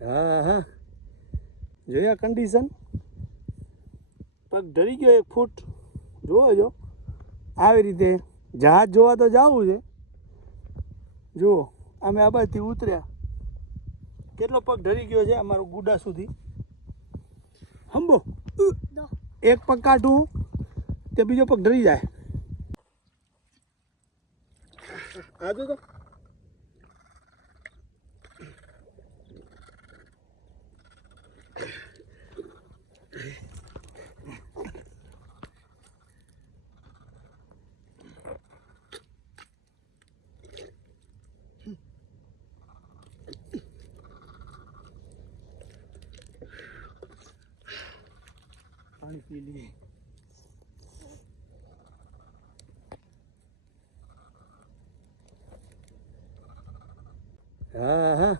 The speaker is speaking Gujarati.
હા હા જોયા કન્ડિશન, પગ ઢરી ગયો 1 ફૂટ. જુઓ જો આવી રીતે જહાજ જોવા તો જવું છે. જુઓ અમે આ બાજુથી ઉતર્યા, કેટલો પગ ઢરી ગયો છે અમારો ગુડા સુધી. હંબો એક પગ કાઢું તે બીજો પગ ઢરી જાય. આજુ તો પાણી પી લઈએ. હા હા